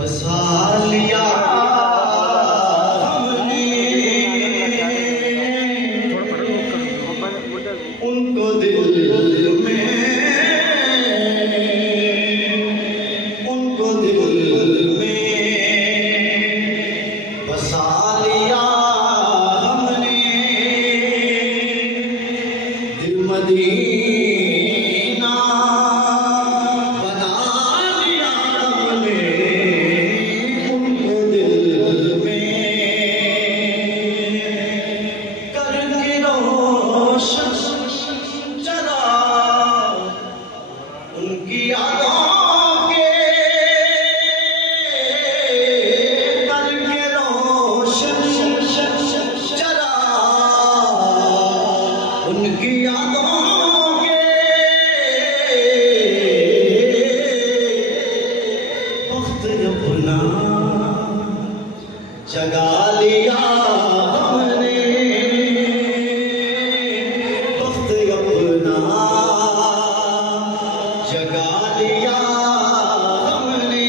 बसा लिया हमने उनको दिल में, उनको दिल में बसा लिया हमने। दिल मदीना बना लिया हमने उनको दिल में। करके रोशन चला उनकी यादों के, करके रोशन चला उनकी यादों के। वक्त अपना जगा लिया हमने, वक्त अपना जगा लिया हमने।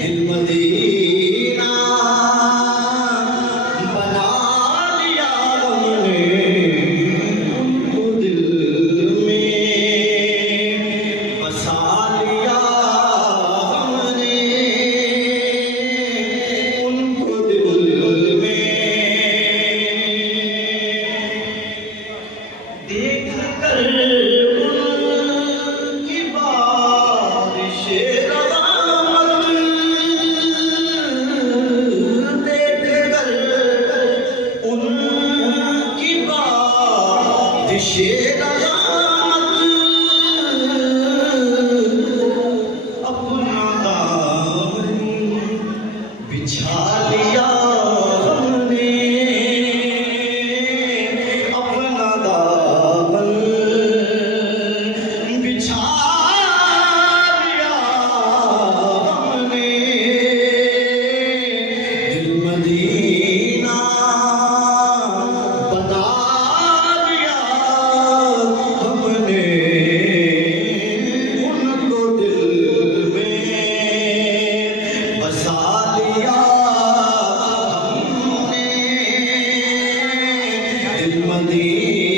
दिल मदीना बना लिया हमने उनको दिल में बसा लिया हमने उनको दिल में। देख कर उनकी बारिशे रहमत, देख कर उनकी बारिशे रहमत, अपना दामन बिछा लिया हमने, अपना दामन बिछा लिया हमने। दिल मदीना बना लिया हमने उनको दिल में बसा लिया हमने। दिल मदीना